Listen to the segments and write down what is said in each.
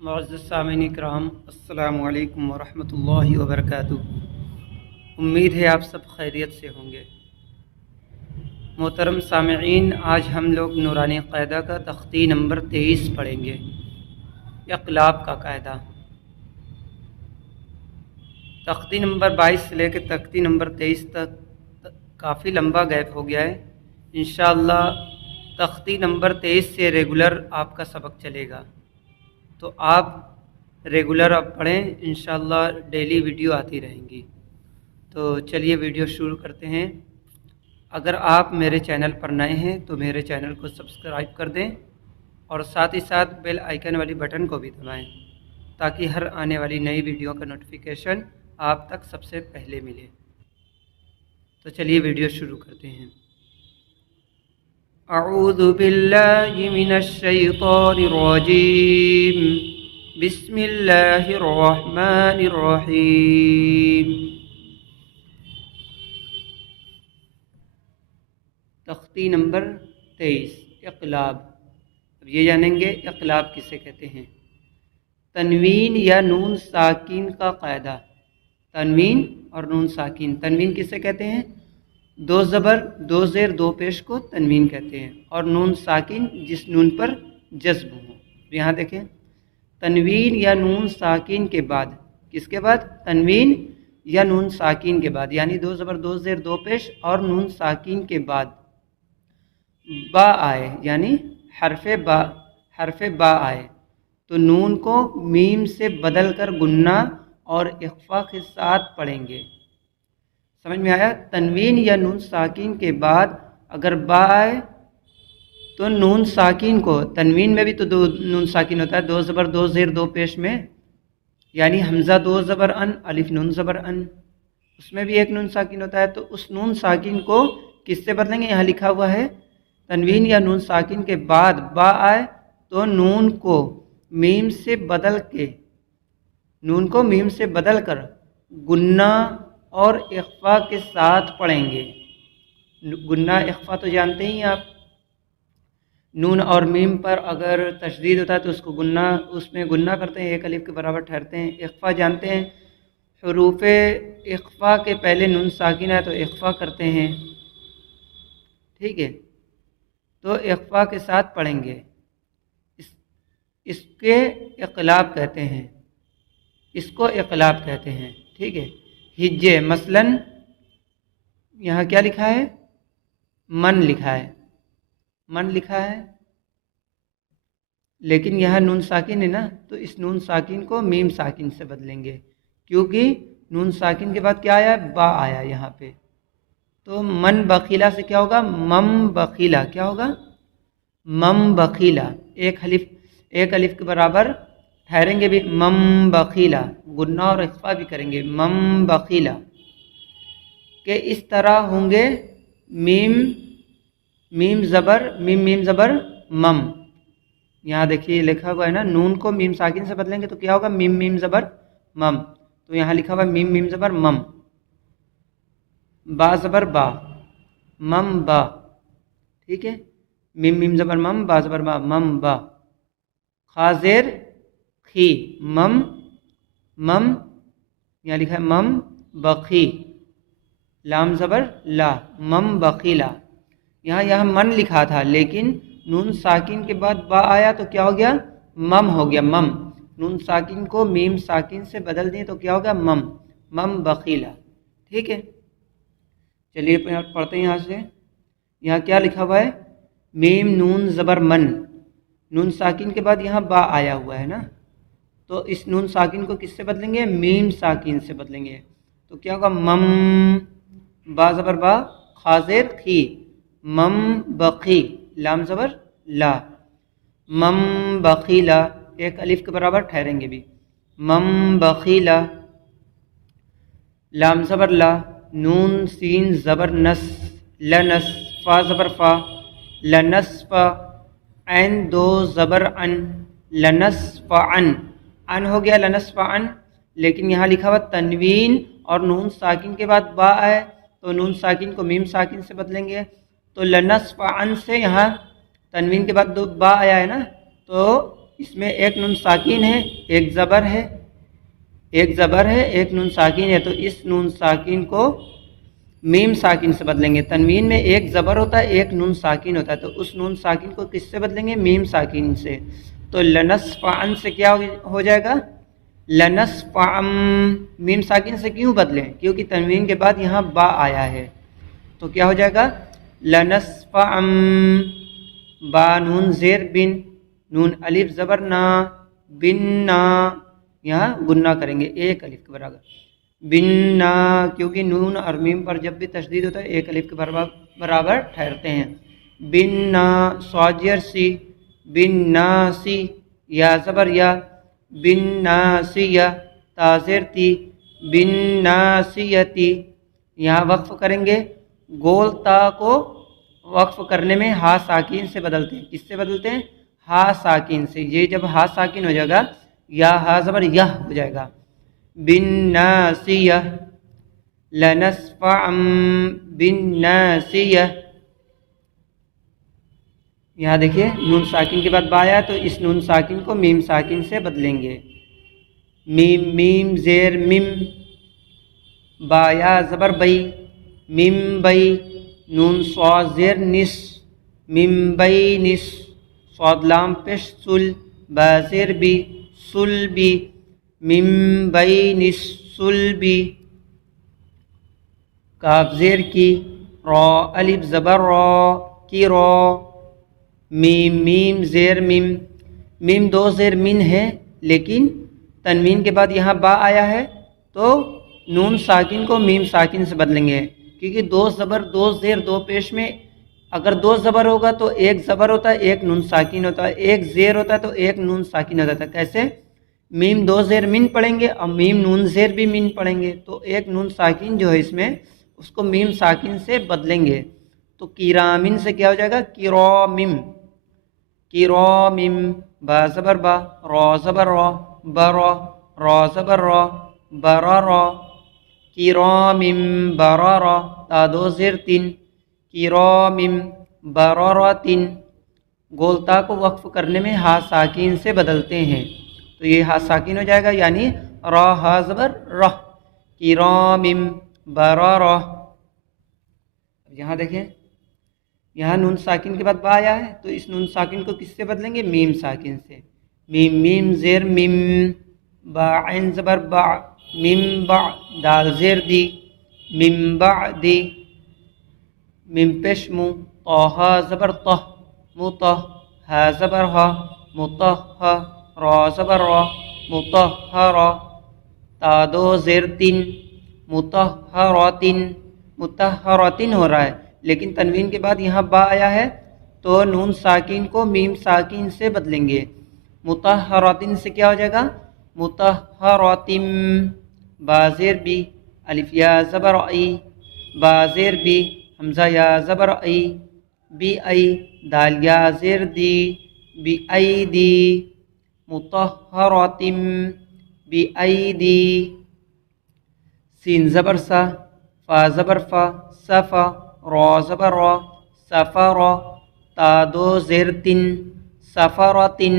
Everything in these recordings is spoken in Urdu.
معزز سامعین کرام، السلام علیکم ورحمۃ اللہ وبرکاتہ۔ امید ہے آپ سب خیریت سے ہوں گے۔ محترم سامعین، آج ہم لوگ نورانی قاعدہ کا تختی نمبر 23 پڑھیں گے، اقلاب کا قاعدہ۔ تختی نمبر 22 سے لے کے تختی نمبر 23 تک کافی لمبا گیپ ہو گیا ہے۔ انشاءاللہ تختی نمبر 23 سے ریگولر آپ کا سبق چلے گا، تو آپ ریگولر اب پڑھیں، انشاءاللہ ڈیلی ویڈیو آتی رہیں گی۔ تو چلیے ویڈیو شروع کرتے ہیں۔ اگر آپ میرے چینل پر نئے ہیں تو میرے چینل کو سبسکرائب کر دیں اور ساتھ ہی ساتھ بیل آئیکن والی بٹن کو بھی دبائیں تاکہ ہر آنے والی نئی ویڈیو کا نوٹیفیکیشن آپ تک سب سے پہلے ملے۔ تو چلیے ویڈیو شروع کرتے ہیں۔ اعوذ باللہ من الشیطان الرجیم، بسم اللہ الرحمن الرحیم۔ تختی نمبر 23، اقلاب۔ اب یہ جانیں گے اقلاب کسے کہتے ہیں۔ تنوین یا نون ساکین کا قاعدہ۔ تنوین اور نون ساکین، تنوین کسے کہتے ہیں؟ دو زبر، دو زیر، دو پیش کو تنوین کہتے ہیں، اور نون ساکین جس نون پر جذب ہو۔ یہاں دیکھیں، تنوین یا نون ساکین کے بعد، کس کے بعد؟ تنوین یا نون ساکین کے بعد، یعنی دو زبر، دو زیر، دو پیش اور نون ساکین کے بعد با آئے، یعنی حرف با آئے تو نون کو میم سے بدل کر گنہ اور اخفا کے ساتھ پڑھیں گے۔ سمجھ میں آیا؟ تنوین یا نون ساکین کے بعد اگر با آئے تو نون ساکین کو، تنوین میں بھی تو دو نون ساکین ہوتا ہے، دو زبر، دو زیر، دو پیش میں، یعنی حمزہ دو زبر ان، الف نون زبر ان، اس میں بھی ایک نون ساکین ہوتا ہے۔ تو اس نون ساکین کو کس سے بدلیں گے؟ یہاں لکھا ہوا ہے تنوین یا نون ساکین کے بعد با آئے تو نون کو میم سے بدل کے، نون کو میم سے بدل کر گنہ اور اخفا کے ساتھ پڑھیں گے۔ گنہ اخفا تو جانتے ہی آپ، نون اور میم پر اگر تشدید ہوتا ہے تو اس کو گنہ، اس میں گنہ کرتے ہیں، ایک الف کے برابر ٹھہرتے ہیں۔ اخفا جانتے ہیں، حروف اخفا کے پہلے نون ساکن ہے تو اخفا کرتے ہیں، ٹھیک ہے؟ تو اخفا کے ساتھ پڑھیں گے، اس کے اقلاب کہتے ہیں، اس کو اقلاب کہتے ہیں، ٹھیک ہے؟ ہجے مثلاً یہاں کیا لکھا ہے؟ من لکھا ہے، من لکھا ہے، لیکن یہاں نون ساکن ہے نا، تو اس نون ساکن کو میم ساکن سے بدلیں گے، کیونکہ نون ساکن کے بعد کیا آیا ہے؟ با آیا یہاں پہ۔ تو من بخیلا سے کیا ہوگا؟ مم بخیلا، کیا ہوگا؟ مم بخیلا، ایک الف کے برابر ٹھہریں گے بھی، مم بخیلا، گنہ اور اخفا بھی کریں گے، مم بخیلا، کہ اس طرح ہوں گے میم زبر، میم زبر مم۔ یہاں دیکھیے لکھا ہوا ہے نا، نون کو میم ساکن سے بدلیں گے تو کیا ہوگا؟ میم زبر مم، تو یہاں لکھا ہوا ہے میم زبر مم، با زبر با، مم با، ٹھیک ہے؟ میم زبر مم، با زبر با، مم با، خا زیر خی، مم، یہاں لکھا ہے مم بخی، لام زبر لا، مم بخیلا۔ یہاں من لکھا تھا لیکن نون ساکن کے بعد با آیا تو کیا ہو گیا؟ مم ہو گیا، مم۔ نون ساکن کو میم ساکن سے بدل دیں تو کیا ہوگا؟ مم بخیلا، ٹھیک ہے؟ چلیے پڑھتے ہیں یہاں سے۔ یہاں کیا لکھا ہوا ہے؟ میم نون زبر من، نون ساکن کے بعد یہاں با آیا ہوا ہے نا، تو اس نون ساکن کو کس سے بدلیں گے؟ میم ساکن سے بدلیں گے، تو کیا ہوگا؟ مم، با زبر با، خا زیر خی، مم بخی، لام زبر لا، مم بخیلا، ایک الف کے برابر ٹھہریں گے بھی، مم بخیلا، لام زبر لا، نون سین زبر نس، لنس، فا زبر فا، لنصف، عین دو زبر ان، لنصف ان ہو گیا، لنصف ان، لیکن یہاں لکھا ہوا تنوین اور نون ساکن کے بعد با ہے تو نون ساکن کو میم ساکن سے بدلیں گے، تو لنصف ان سے یہاں تنوین کے بعد با آیا ہے نا، تو اس میں ایک نون ساکین ہے، ایک زبر ہے، ایک نون ساکین ہے، تو اس نون ساکین کو میم ساکن سے بدلیں گے۔ تنوین میں ایک زبر ہوتا ہے، ایک نون ساکن ہوتا ہے، تو اس نون ساکن کو کس سے بدلیں گے؟ میم ساکن سے۔ تو لنصفعن سے کیا ہو جائے گا؟ لنصفعن۔ میم ساکن سے کیوں بدلیں؟ کیونکہ تنوین کے بعد یہاں با آیا ہے، تو کیا ہو جائے گا؟ لنصفعن، با نون زیر بن، نون الف زبر نا، بن نا، یہاں گننا کریں گے ایک الف کے برابر، بن نا، کیونکہ نون اور میم پر جب بھی تشدید ہوتا ہے ایک الف کے برابر ٹھہرتے ہیں۔ بن نا، صاجر سی، بن نا سی، یا زبر یا، بن نا سی یا، تازر تی، بن نا سیتی، یہاں وقف کریں گے۔ گول تا کو وقف کرنے میں ہا ساکین سے بدلتے ہیں، کس سے بدلتے ہیں؟ ہا ساکین سے۔ یہ جب ہا ساکین ہو جائے گا یا ہا زبر یہ ہو جائے گا، بالناسیہ، لنصفعا بالناسیہ۔ یہاں دیکھیے نون ساکن کے بعد با آیا، تو اس نون ساکن کو میم ساکن سے بدلیں گے۔ میم، میم زیر مم، با یا زبر بئی، مم بئی، نون صاد زیر نس، مم بئی نس، صاد لام پیش سل، با زیر بی، سل بی، مم بئی نس سل بی، کاف زیر کی، را الف زبر را، کی را، میم، میم زیر میم، میم دو زیر من ہے، لیکن تنوین کے بعد یہاں با آیا ہے، تو نون ساکن کو میم ساکن سے بدلیں گے، کیونکہ دو زبر دو زیر دو پیش میں اگر دو زبر ہوگا تو ایک زبر ہوتا ہے، ایک نون ساکن ہوتا ہے، ایک زیر ہوتا ہے تو ایک نون ساکن ہوتا ہے۔ کیسے؟ میم دو زیر من پڑھیں گے اور میم نون زیر بھی من پڑھیں گے، تو ایک نون ساکن جو ہے اس میں اس کو میم ساکن سے بدلیں گے، تو کیرامن سے کیا ہو جائے گا؟ کیرامم، کیرامم، با زبر با، را زبر را، برا، را زبر را، برارا، کیرامم برارا، تا دو زیر تین، کیرامم براراتن۔ گولتا کو وقف کرنے میں ہا ساکین سے بدلتے ہیں، تو یہ ہا ساکین ہو جائے گا، یعنی را ہا زبر رہ، کیرامم برارا۔ یہاں دیکھیں یہاں نون ساکن کے بعد با آیا ہے، تو اس نون ساکن کو کس سے بدلیں گے؟ میم ساکن سے۔ میم، میم زیر میم، با عین زبر با، میم با، دال زیر دی، میم بعدی، میم پیش مو، طہ زبر طہ، مطہ، ہا زبر ہا، مطہہ، را زبر را، مطہرہ، تا دو زیر تین، مطہراتن، مطہراتن ہو رہا ہے، لیکن تنوین کے بعد یہاں با آیا ہے تو نون ساکن کو میم ساکن سے بدلیں گے۔ مطہراتن سے کیا ہو جائے گا؟ مطہراتم، با زیر بی، الف یا زبر ای، با زیر بی، حمزہ یا زبر ای، بی ای، دال یا زیر دی، بی ای دی، مطہراتم بی ای دی، سین زبر سا، فا زبر فا، صفا، را زبر را، صفرا، تا دو زیر تن، صفراتن۔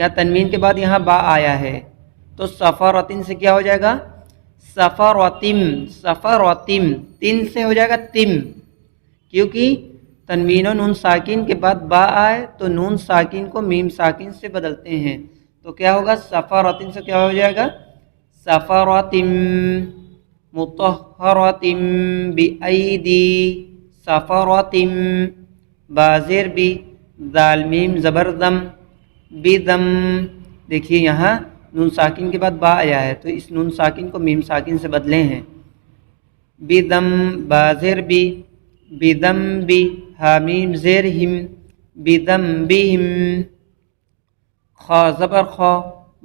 یا تنوین کے بعد یہاں با آیا ہے تو صفراتن سے کیا ہو جائے گا؟ صفراتم، صفراتم، تن سے ہو جائے گا تم، کیونکہ تنوین و نون ساکن کے بعد با آئے تو نون ساکن کو میم ساکن سے بدلتے ہیں، تو کیا ہوگا؟ صفراتن سے کیا ہو جائے گا؟ صفراتم، مطہراتم بِأَيْدِي، صفراتم، با زیر بی، دال میم زبر دم، بدم۔ دیکھیے یہاں نون ساکن کے بعد با آیا ہے تو اس نون ساکن کو میم ساکن سے بدلے ہیں۔ بدم، با زیر بی، بدم بی، ہا میم زیر ہم، بدم بہم، خا زبر خا،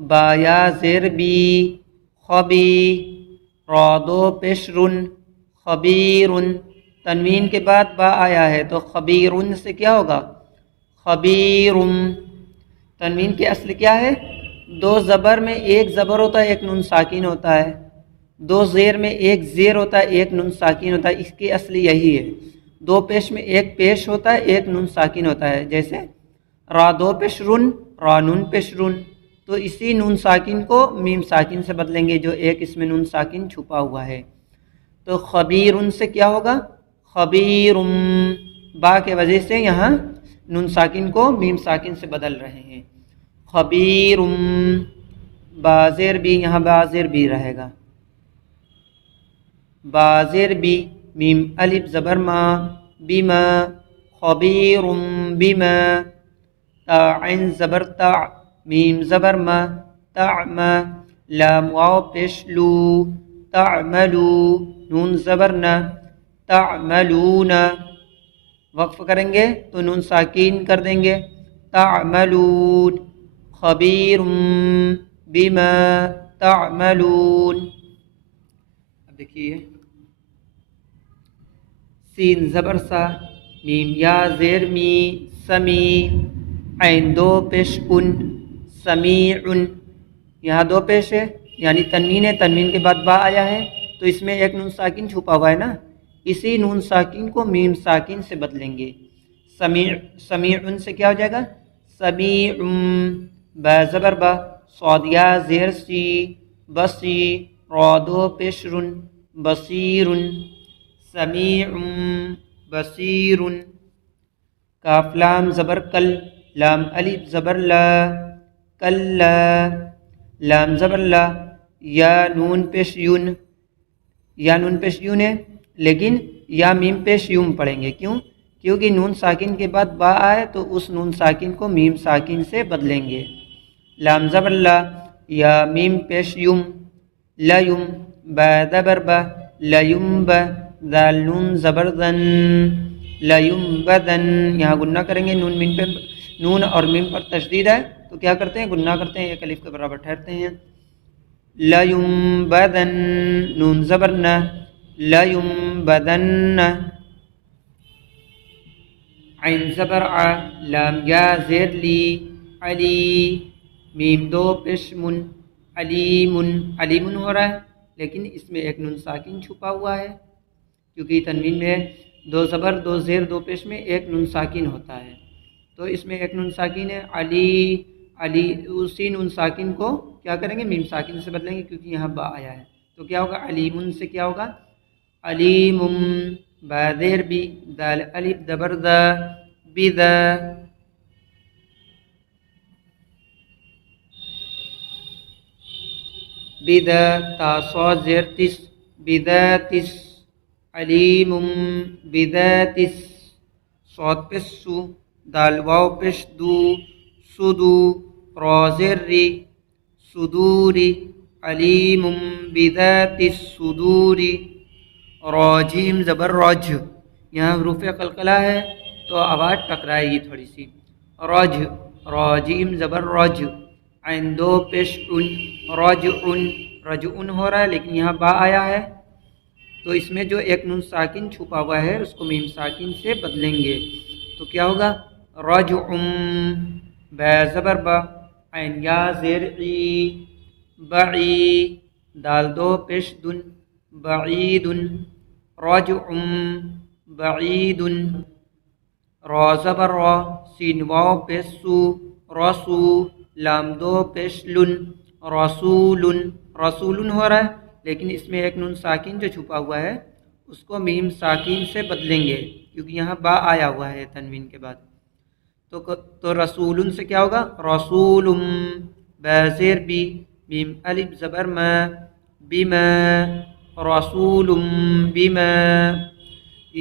با یا زیر بی، خبی، را دو پیش رن، خبیرن۔ تنوین کے بعد با آیا ہے تو خبیرن سے کیا ہوگا؟ خبیرم۔ تنوین کی اصل کیا ہے؟ دو زبر میں ایک زبر ہوتا ہے، ایک نون ساکن ہوتا ہے، دو زیر میں ایک زیر ہوتا ہے، ایک نون ساکن ہوتا ہے، اس کی اصل یہی ہے۔ دو پیش میں ایک پیش ہوتا ہے، ایک نون ساکن ہوتا ہے، جیسے را دو پیش رن، را نون پیش رن، تو اسی نون ساکن کو میم ساکن سے بدلیں گے جو ایک اس میں نون ساکن چھپا ہوا ہے. تو خبیرن سے کیا ہوگا؟ خبیرم، با کے وجہ سے یہاں نون ساکن کو میم ساکن سے بدل رہے ہیں. خبیرم، بازر بھی، یہاں بازر بھی رہے گا. بازر بھی، میم الف زبر ما، بما، خبیرم بما، تا عین زبر تا، میم زبر ما، تعما، لام واو پیش لو، تعملو، نون زبر نا، تعملون. وقف کریں گے تو نون ساکین کر دیں گے، تعملون. خبیر بما تعملون. اب دیکھیے سین زبر سا، میم یا زیر می، سمی، عین دو پیش ان، سمیع. یہاں دو پیش ہے یعنی تنوین ہے، تنوین کے بعد با آیا ہے تو اس میں ایک نون ساکن چھپا ہوا ہے نا، اسی نون ساکن کو میم ساکن سے بدلیں گے. سمیع، سمیع سے کیا ہو جائے گا؟ سمیع. با زبر با، صاد یا زیر سی، بسی، را دو پیش رن، بصیر. سمیع بصیر. کاف لام زبر کل، لام الف زبر لا، کلا، لام زبر لا، یا نون پیش یون، یا نون پیش یون ہے لیکن یا میم پیش یوم پڑھیں گے. کیوں؟ کیونکہ نون ساکن کے بعد با آئے تو اس نون ساکن کو میم ساکن سے بدلیں گے. لام زبر لا، یا میم پیش یوم، لیوم، با زبر با، لیوم با، دال نون زبر دن، لیوم بدن. یہاں گنہ کریں گے، نون میم پہ، نون اور میم پر تشدید ہے تو کیا کرتے ہیں؟ گنہ کرتے ہیں، ایک الف کے برابر ٹھہرتے ہیں. لیوم بدن، نون زبر نہ، لیوم بدن. عین زبر ع، لام یا زیر لی، علی، میم دو پیش من، علیمن. علیمن ہو رہا ہے لیکن اس میں ایک نون ساکن چھپا ہوا ہے کیونکہ تنوین میں دو زبر دو زیر دو پیش میں ایک نون ساکن ہوتا ہے تو اس میں ایک نون ساکن ہے. علی، علی، اسی نون ساکن کو کیا کریں گے؟ میم ساکن سے بدلیں گے کیونکہ یہاں با آیا ہے تو کیا ہوگا؟ علیمن سے کیا ہوگا؟ علیم. با زیر بھی، دال الف زبر دا، بدا. بدا، تا صاد زیر تس، بداتس. علیم بداتس، صاد پیش سو، دال واو پیش دو، سدو، را زیر ری، صدوری. علیم بذات الصدور. راجیم زبر رج، یہاں حروف قلقلہ ہے تو آواز ٹکرائے گی تھوڑی سی. رج، راجیم زبر رج، عین دو پیش ان، رجعن. رجعن ہو رہا ہے لیکن یہاں با آیا ہے تو اس میں جو ایک نون ساکن چھپا ہوا ہے اس کو میم ساکن سے بدلیں گے تو کیا ہوگا؟ رجعم. با زبر با، عین یا زیر ای، بعی، دال دو پیش دن، بعید. رجعم بعید. را زبر را، سین واو پیش سو، رسو، لام دو پیش لن، رسول. رسول ہو رہا ہے لیکن اس میں ایک نون ساکن جو چھپا ہوا ہے اس کو میم ساکن سے بدلیں گے کیونکہ یہاں با آیا ہوا ہے تنوین کے بعد تو رسول سے کیا ہوگا؟ رسول. بازیر بھی، میم الف زبر ما، بما، رسول بما.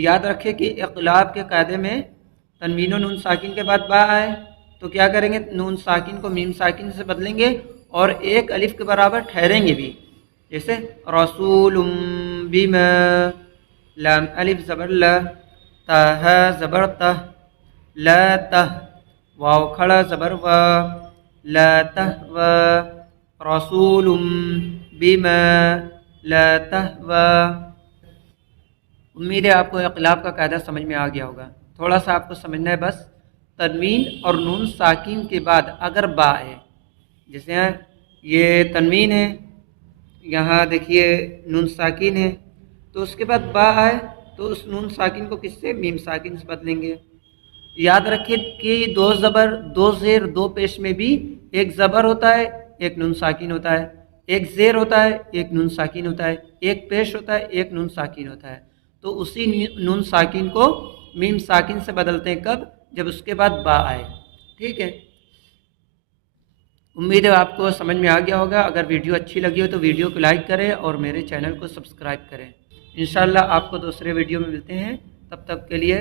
یاد رکھے کہ اقلاب کے قاعدے میں تنوین و نون ساکن کے بعد با آئے تو کیا کریں گے؟ نون ساکن کو میم ساکن سے بدلیں گے اور ایک الف کے برابر ٹھہریں گے بھی، جیسے رسول بما، لام الف زبر لا، تاہا زبر تہ، لا تہ، واو کھڑا زبر وا، لا تہوا. رسول بما لا تہوا. امید ہے آپ کو اقلاب کا قاعدہ سمجھ میں آ گیا ہوگا. تھوڑا سا آپ کو سمجھنا ہے بس، تنوین اور نون ساکن کے بعد اگر با ہے، جیسے یہ تنوین ہے، یہاں دیکھیے نون ساکن ہے تو اس کے بعد با ہے تو اس نون ساکن کو کس سے؟ میم ساکن سے بدلیں گے. یاد رکھیں کہ دو زبر، دو زیر، دو پیش میں بھی ایک زبر ہوتا ہے، ایک نون ساکن ہوتا ہے، ایک زیر ہوتا ہے، ایک نون ساکن ہوتا ہے، ایک پیش ہوتا ہے، ایک نون ساکن ہوتا ہے۔ تو اسی نون ساکن کو میم ساکن سے بدلتے ہیں کب؟ جب اس کے بعد با آئے۔ ٹھیک ہے، امید ہے آپ کو سمجھ میں آ گیا ہوگا۔ اگر ویڈیو اچھی لگی ہو تو ویڈیو کو لائک کریں اور میرے چینل کو سبسکرائب کریں۔ انشاءاللہ آپ کو دوسرے ویڈیو میں ملتے ہیں، تب تک کے لیے